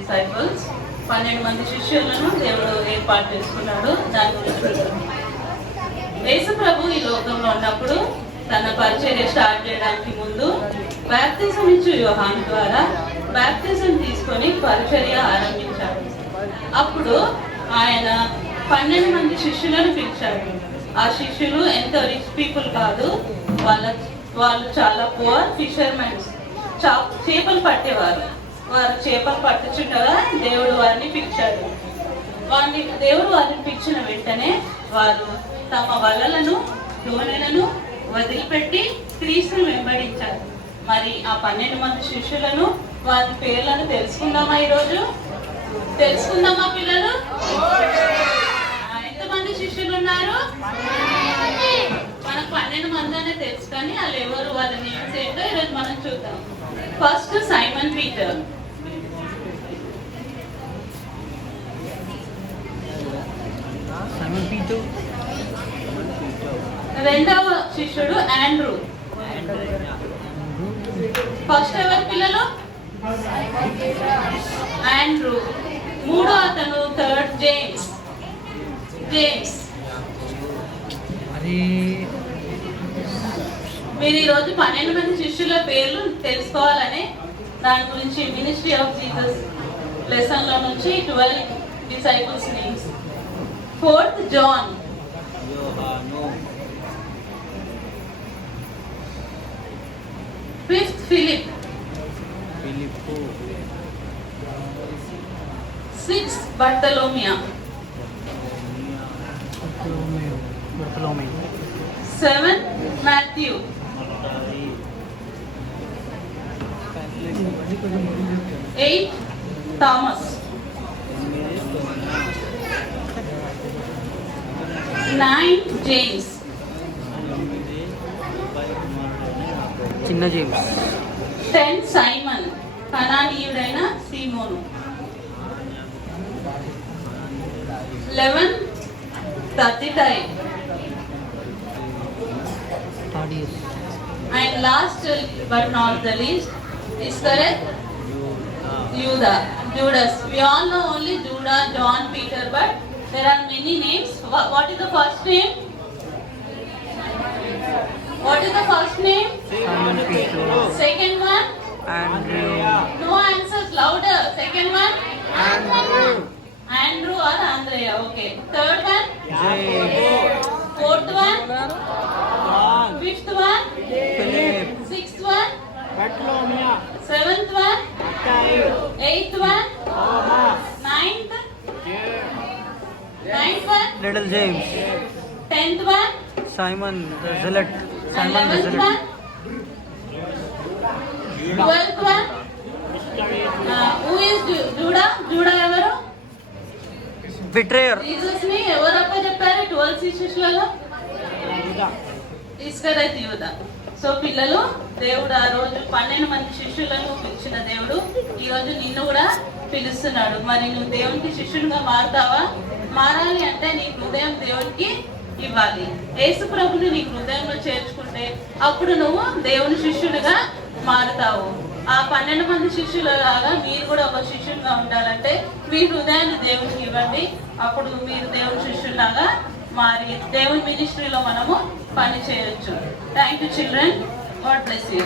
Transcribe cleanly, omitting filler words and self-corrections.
Disciples. 12 మంది శిష్యులను దేవుడు ఏర్పాటు చేసుకున్నాడు. దాని గురించి యేసు ప్రభు ఈ లోకంలో ఉన్నప్పుడు తన పరిచర్య స్టార్ట్ చేయడానికి ముందు బాప్తిజం ఇచ్చు యోహాను ద్వారా బాప్తిజం తీసుకొని పరిచర్య ఆరంభించాడు. అప్పుడు ఆయన 12 మంది శిష్యులను పిలిచాడు. ఆ శిష్యులు ఎంతో రిచ్ పీపుల్ కాదు, వాళ్ళు చాలా పువర్ ఫిషర్మెన్స్, చేపలు పట్టేవారు. వారు చేపలు పట్టుచుండగా దేవుడు వారిని పిలిచాడు. దేవుడు వారిని పిలిచిన వెంటనే వారు తమ వలలను దోణెలను వదిలిపెట్టి క్రీస్తును వెంబడించారు. మరి ఆ 12 మంది శిష్యులను వారి పేర్లను తెలుసుకుందామా? ఈరోజు తెలుసుకుందామా పిల్లలు? ఎంతమంది శిష్యులు ఉన్నారు? మనకు 12 మంది అనే తెలుసు, కానీ వాళ్ళు ఎవరు, వాళ్ళ నేమ్స్ ఏంటో ఈరోజు మనం చూద్దాం. First Simon Peter. రెండవ శిష్యుడు ఆండ్రూ. ఫస్ట్ ఎవరు పిల్లలు? ఆండ్రూ. మూడో అతను థర్డ్ జేమ్స్. మీరు ఈరోజు 12 మంది శిష్యుల పేర్లు తెలుసుకోవాలని దాని గురించి మినిస్ట్రీ ఆఫ్ జీసస్ లెసన్ లో నుంచి 12 disciples names. Fourth John. Fifth Philip. Sixth Bartholomew. Seventh Matthew. Eighth Thomas. Ninth James. చిన్న జేమ్స్. 10th సైమన్, కనానీయుడైన సీమోను. 11th తద్దితై. And last but not the least is correct, Judas. We all know only Judah, John, Peter, but there are many names. What is the first name? What is the first name? Second one? Andrew. No answers, louder. Second one? Andrew or Andrea. Okay. Third one? James. Fourth one? Fifth one? Philip. Sixth one? Seventh one? Eighth one? Ninth? Ninth one? Little James. 10th one? Simon the Zealot. And 11th one? 12th one? Who is Judah? Judah ఎవరు? Betrayer. Jesus ని ఎవరప్ప చెప్పారు 12 శిష్యులలో? ఇస్కరియోతు యూదా. So పిల్లలు, దేవుడు ఆ రోజు 12 మంది శిష్యులను పిలిచిన దేవుడు ఈ రోజు నిన్ను కూడా పిలుస్తున్నాడు. మరి నువ్వు దేవునికి శిష్యునిగా మారుతావా? మారాలి అంటే నీ హృదయం దేవునికి ఇవ్వాలి. యేసు ప్రభుని నీ హృదయంలో చేర్చుకుంటే అప్పుడు నువ్వు దేవుని శిష్యునిగా మారుతావు. ఆ 12 మంది శిష్యులలాగా మీరు కూడా ఒక శిష్యునిగా ఉండాలంటే మీ హృదయాన్ని దేవునికి ఇవ్వండి. అప్పుడు మీరు దేవుని శిష్యులాగా మారి దేవుని మినిస్ట్రీలో మనము పని చేయొచ్చు. Thank you children. God bless you.